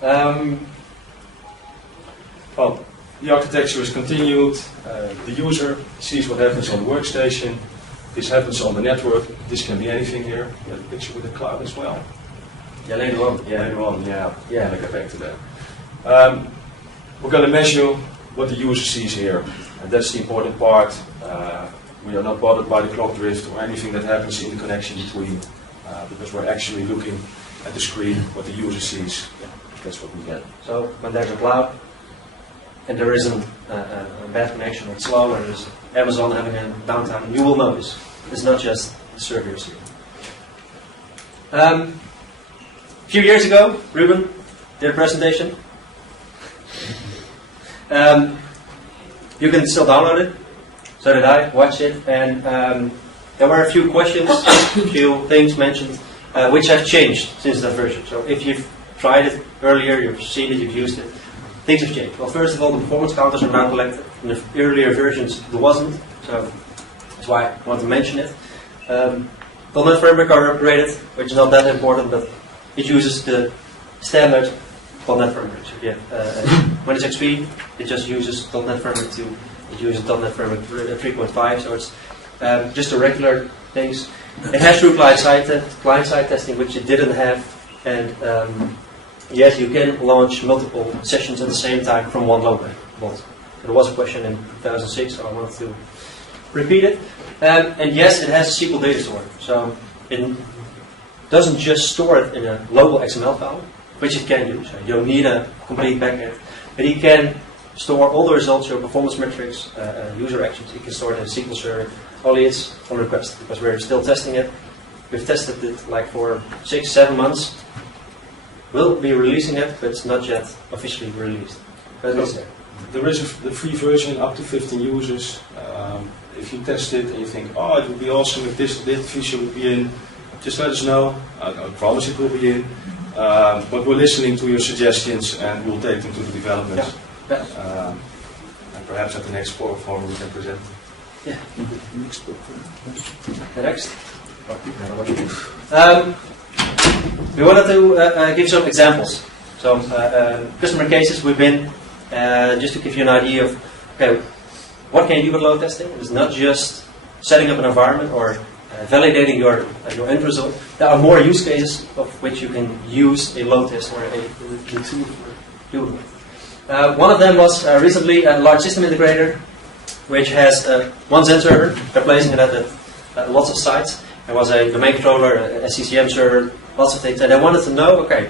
Well, the architecture is continued. The user sees what happens on the workstation. This happens on the network. This can be anything here. We have a picture with the cloud as well. Yeah, later on. Yeah, later on. Yeah. I'll get back to that. We're going to measure what the user sees here, and that's the important part. We are not bothered by the clock drift or anything that happens in the connection between, because we're actually looking at the screen what the user sees. Yeah, that's what we get. So when there's a cloud and there isn't a bad connection or it's slow or there's Amazon having a downtime, you will notice. It's not just the server here. A few years ago, Ruben did a presentation. You can still download it. So did I, watch it, and there were a few questions, a few things mentioned, which have changed since that version. So if you've tried it earlier, you've seen it, you've used it, things have changed. Well, first of all, the performance counters are now collected. In the earlier versions, there wasn't, so that's why I want to mention it. .NET Framework are upgraded, which is not that important, but it uses the standard .NET Framework. So yeah, when it's XP, it just uses .NET Framework 2. It uses .NET Framework 3.5, so it's just the regular things. It has true client-side testing, which it didn't have, and yes, you can launch multiple sessions at the same time from one local vault. There was a question in 2006, so I wanted to repeat it. And yes, it has a SQL data store, so it doesn't just store it in a local XML file, which it can do. So you don't need a complete backend, but it can store all the results, your performance metrics, user actions. You can store it in a SQL server. Only it's on request because we're still testing it. We've tested it like for 6-7 months. We'll be releasing it, but it's not yet officially released. But it's there. There is the free version up to 15 users. If you test it and you think, oh, it would be awesome if this feature would be in, just let us know. I promise it will be in. But we're listening to your suggestions and we'll take them to the development. Yeah. And perhaps at the next forum we can present. Yeah. The next. We wanted to give some examples. Some customer cases we've been, just to give you an idea of, okay, what can you do with load testing? It's not just setting up an environment or validating your end result. There are more use cases of which you can use a load test or a tool for doing it. One of them was recently a large system integrator, which has one Zen server. They're placing it at lots of sites. There was a domain controller, a SCCM server, lots of things. And they wanted to know, okay,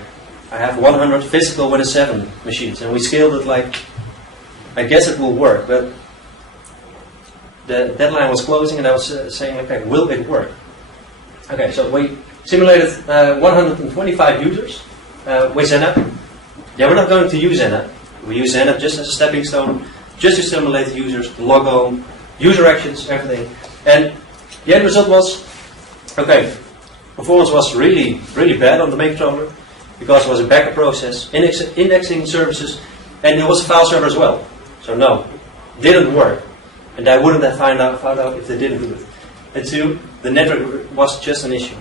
I have 100 physical Windows 7 machines, and we scaled it like, I guess it will work, but the deadline was closing, and I was saying, okay, will it work? Okay, so we simulated 125 users with XenApp. Yeah, we're not going to use XenApp. We use XenApp just as a stepping stone, just to simulate the users, log on, user actions, everything. And the end result was, okay, performance was really, really bad on the main controller because it was a backup process, indexing services, and there was a file server as well. So no, didn't work. And I wouldn't have found out if they didn't do it. And two, the network was just an issue.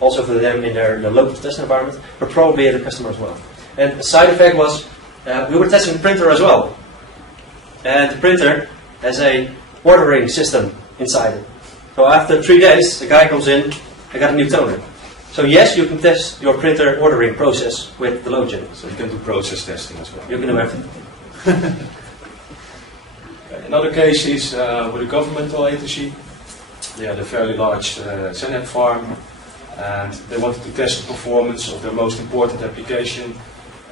Also for them in their local test environment, but probably at the customer as well. And the side effect was, we were testing the printer as well. And the printer has a ordering system inside it. So after 3 days, the guy comes in, I got a new toner. So yes, you can test your printer ordering process with the load gen. So you can do process testing as well. You can do everything. Another case is with a governmental agency. They had a fairly large XenApp farm, and they wanted to test the performance of their most important application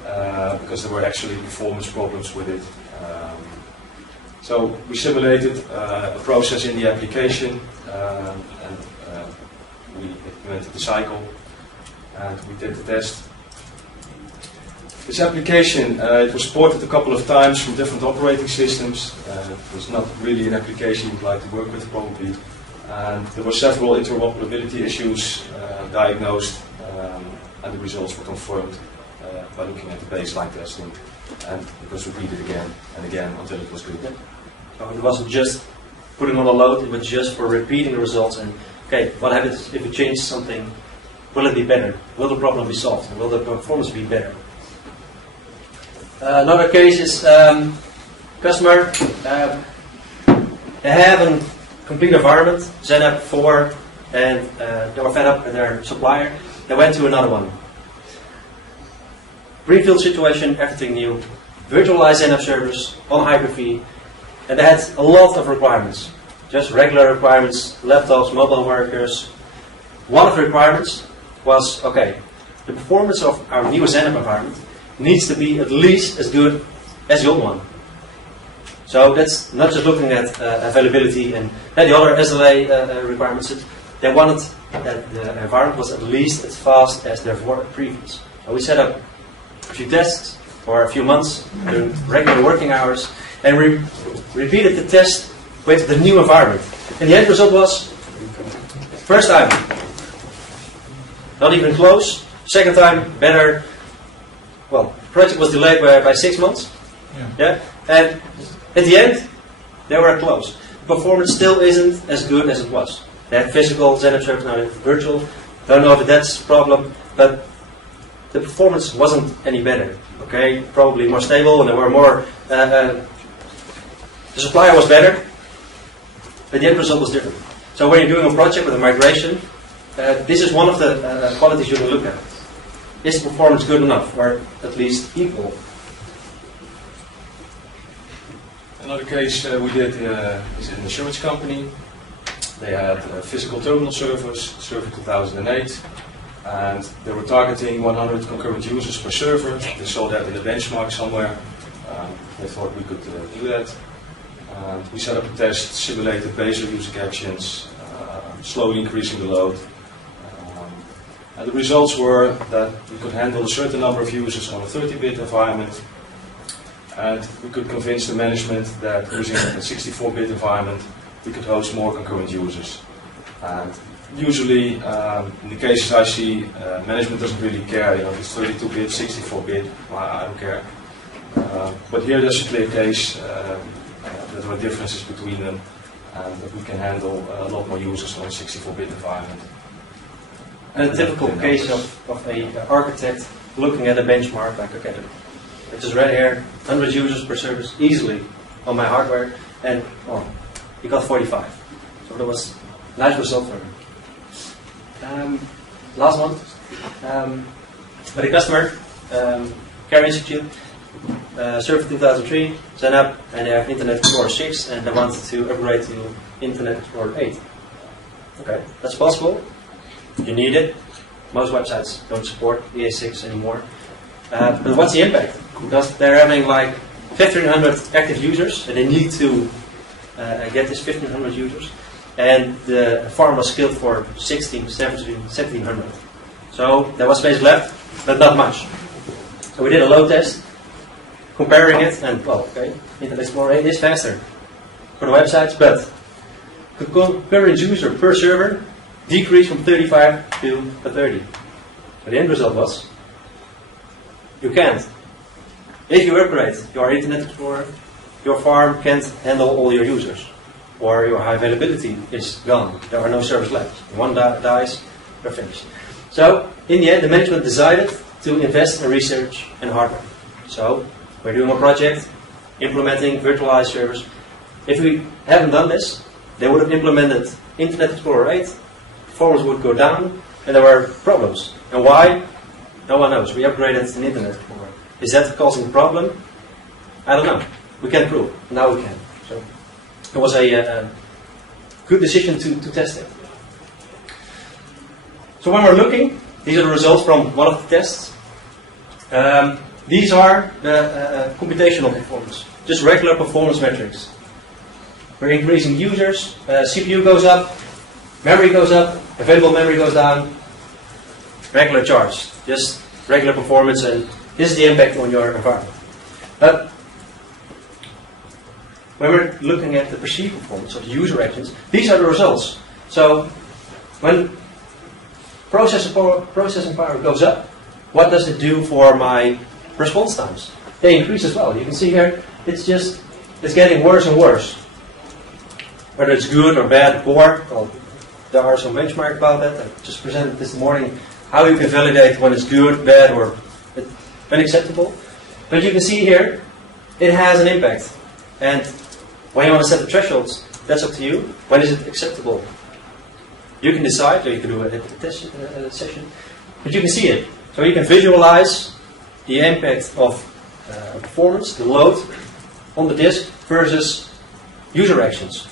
because there were actually performance problems with it. So we simulated a process in the application, and we implemented the cycle, and we did the test. This application, it was ported a couple of times from different operating systems. It was not really an application you'd like to work with, probably. And there were several interoperability issues diagnosed, and the results were confirmed by looking at the baseline testing. And it was repeated again and again until it was good. Yeah. So it wasn't just putting on a load, it was just for repeating the results. And okay, what happens if you change something? Will it be better? Will the problem be solved? Will the performance be better? Another case is customer. They have a complete environment, ZenApp 4, and they were fed up with their supplier. They went to another one. Greenfield situation, everything new. Virtualized ZenApp servers on Hyper-V, and they had a lot of requirements. Just regular requirements, laptops, mobile workers. One of the requirements was, okay, the performance of our new ZenApp environment needs to be at least as good as the old one. So that's not just looking at availability and the other SLA requirements. They wanted that the environment was at least as fast as their previous. So we set up a few tests for a few months during regular working hours, and we repeated the test with the new environment. And the end result was, first time, not even close. Second time, better. Well, the project was delayed by 6 months. Yeah. And at the end, they were close. Performance still isn't as good as it was. They had physical ZenApp servers, now it's virtual. Don't know if that's a problem, but the performance wasn't any better. Okay, probably more stable, and there were more. The supplier was better, but the end result was different. So when you're doing a project with a migration, this is one of the qualities you can look at. Is the performance good enough, or at least equal? Another case we did is an insurance company. They had physical terminal servers, server 2008, and they were targeting 100 concurrent users per server. They saw that in the benchmark somewhere. They thought we could do that. And we set up a test, simulated Bezier using actions, slowly increasing the load. And the results were that we could handle a certain number of users on a 30-bit environment, and we could convince the management that using a 64-bit environment, we could host more concurrent users. And usually, in the cases I see, management doesn't really care. You know, if it's 32-bit, 64-bit, I don't care. But here there's a clear case that there are differences between them, and that we can handle a lot more users on a 64-bit environment. And a typical case of an architect looking at a benchmark, like, okay, I just read here, 100 users per service easily on my hardware, and well, he got 45. So that was a nice result for him. Last month, with a customer, Care Institute, Server 2003, ZenApp, and they have Internet Explorer 6, and they wanted to upgrade to Internet Explorer 8. Okay, that's possible. You need it. Most websites don't support EA6 anymore. But what's the impact? Because they're having like 1,500 active users, and they need to get this 1,500 users. And the farm was scaled for 1,700. So there was space left, but not much. So we did a load test, comparing it, and well, okay, Internet Explorer 8 is faster for the websites, but the concurrent user per server decreased from 35 to 30. So the end result was, you can't. If you upgrade your Internet Explorer, your farm can't handle all your users, or your high availability is gone. There are no servers left. One dies, you're finished. So in the end, the management decided to invest in research and hardware. So we're doing a project, implementing virtualized servers. If we haven't done this, they would have implemented Internet Explorer 8, performance would go down, and there were problems. And why? No one knows. We upgraded an Internet Explorer. Is that causing a problem? I don't know. We can't prove. Now we can. So it was a good decision to test it. So when we're looking, these are the results from one of the tests. These are the computational performance, just regular performance metrics. We're increasing users, CPU goes up, memory goes up, available memory goes down, regular charge, just regular performance, and this is the impact on your environment. But when we're looking at the perceived performance of the user actions, these are the results. So when processing power goes up, what does it do for my response times? They increase as well. You can see here, it's getting worse and worse. Whether it's good or bad, poor, well, there are some benchmarks about that. I just presented this morning how you can validate when it's good, bad, or unacceptable. But you can see here, it has an impact. And when you want to set the thresholds, that's up to you. When is it acceptable? You can decide, or you can do a test session. But you can see it. So you can visualize the impact of performance, the load on the disk versus user actions.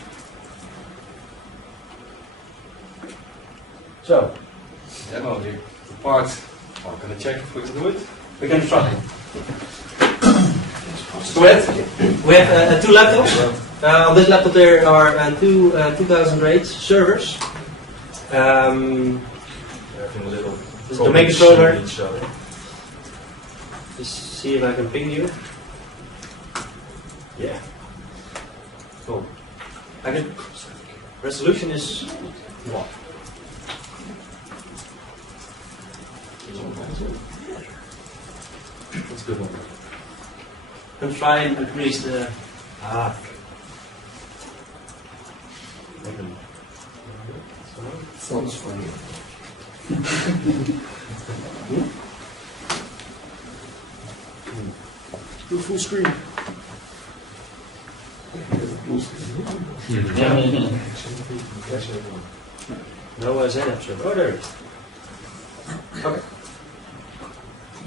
So, Demo the part. I'm going to check if we can do it. we're going to try. So we have two laptops. On this laptop there are two 2008 servers. Having a little This is the main controller. each other. Just see if I can ping you. Yeah. Cool. I can. Resolution is what? That's a good one. I'm trying to increase the. Sounds funny. Do full screen. No Zenap server. Oh, there it is. Okay.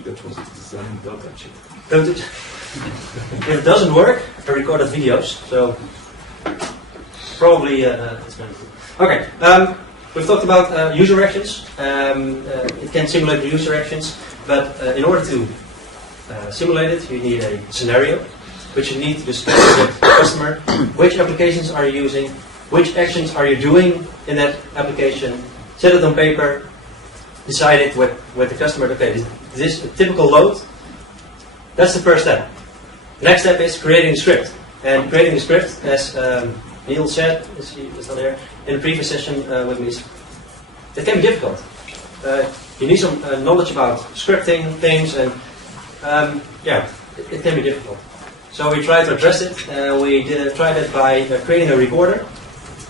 That was design data sheet. Don't it? If it doesn't work, I recorded videos, so probably it's going to. Okay. We've talked about user actions. It can simulate the user actions, but in order to simulate it, you need a scenario, which you need to discuss with the customer. Which applications are you using? Which actions are you doing in that application? Set it on paper. Decide it with the customer. Okay, this is a typical load. That's the first step. Next step is creating a script. And creating a script, as Neil said, is not there, in the previous session with me, it can be difficult. You need some knowledge about scripting things, and it can be difficult. So we tried to address it. We tried it by creating a recorder.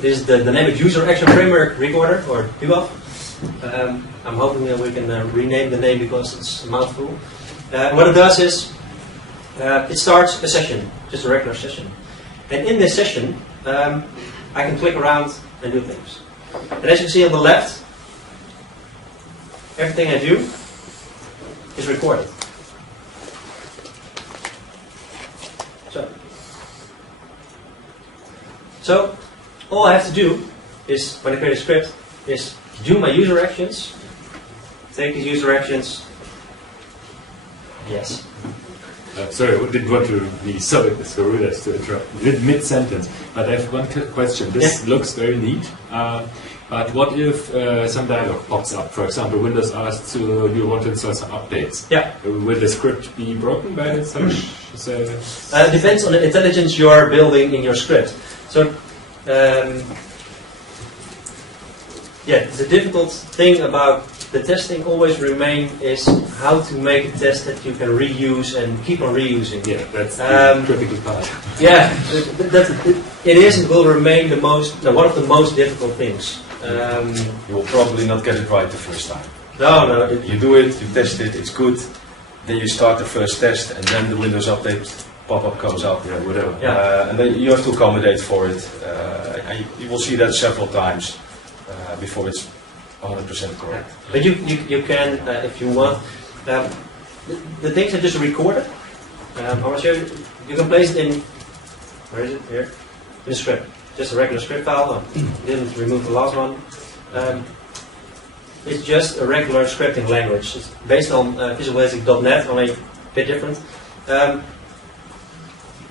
This is the Dynamic User Action Framework Recorder, or DUAF. I'm hoping that we can rename the name because it's a mouthful. What it does is, it starts a session, just a regular session. And in this session, I can click around and do things. And as you can see on the left, everything I do is recorded. So all I have to do is, when I create a script, is do my user actions, take these user actions, yes. Sorry, I didn't want to be so rude as to interrupt mid-sentence, but I have one question. This looks very neat, but what if some dialog pops up? For example, Windows asks you want to install some updates. Yeah. Will the script be broken by such? It depends on the intelligence you are building in your script. So, the difficult thing about the testing always remain is how to make a test that you can reuse and keep on reusing. Yeah, that's the critical part. Yeah, it is and will remain one of the most difficult things. You will probably not get it right the first time. No. You do it, you test it, it's good. Then you start the first test, and then the Windows Update pop-up comes up. Yeah, whatever. And then you have to accommodate for it. And you will see that several times before it's 100% correct. But you can, if you want, the things are just recorded. I want to show you. You can place it in, where is it? Here. In a script. Just a regular script file. Didn't remove the last one. It's just a regular scripting language. It's based on VisualBasic.net, only a bit different.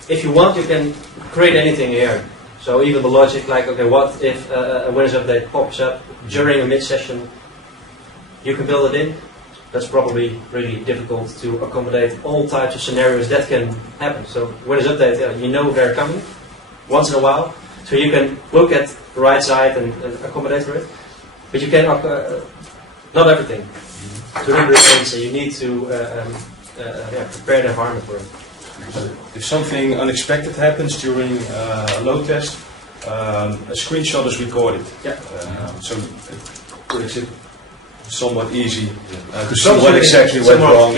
If you want, you can create anything here. So even the logic, like, okay, what if a Windows Update pops up during a mid-session? You can build it in. That's probably really difficult to accommodate all types of scenarios that can happen. So Windows Update, you know they're coming once in a while. So you can look at the right side and accommodate for it. But you can not everything. To render things, you need to prepare the environment for it. If something unexpected happens during a load test, a screenshot is recorded. Yeah. So it makes it somewhat easy to see what exactly went wrong.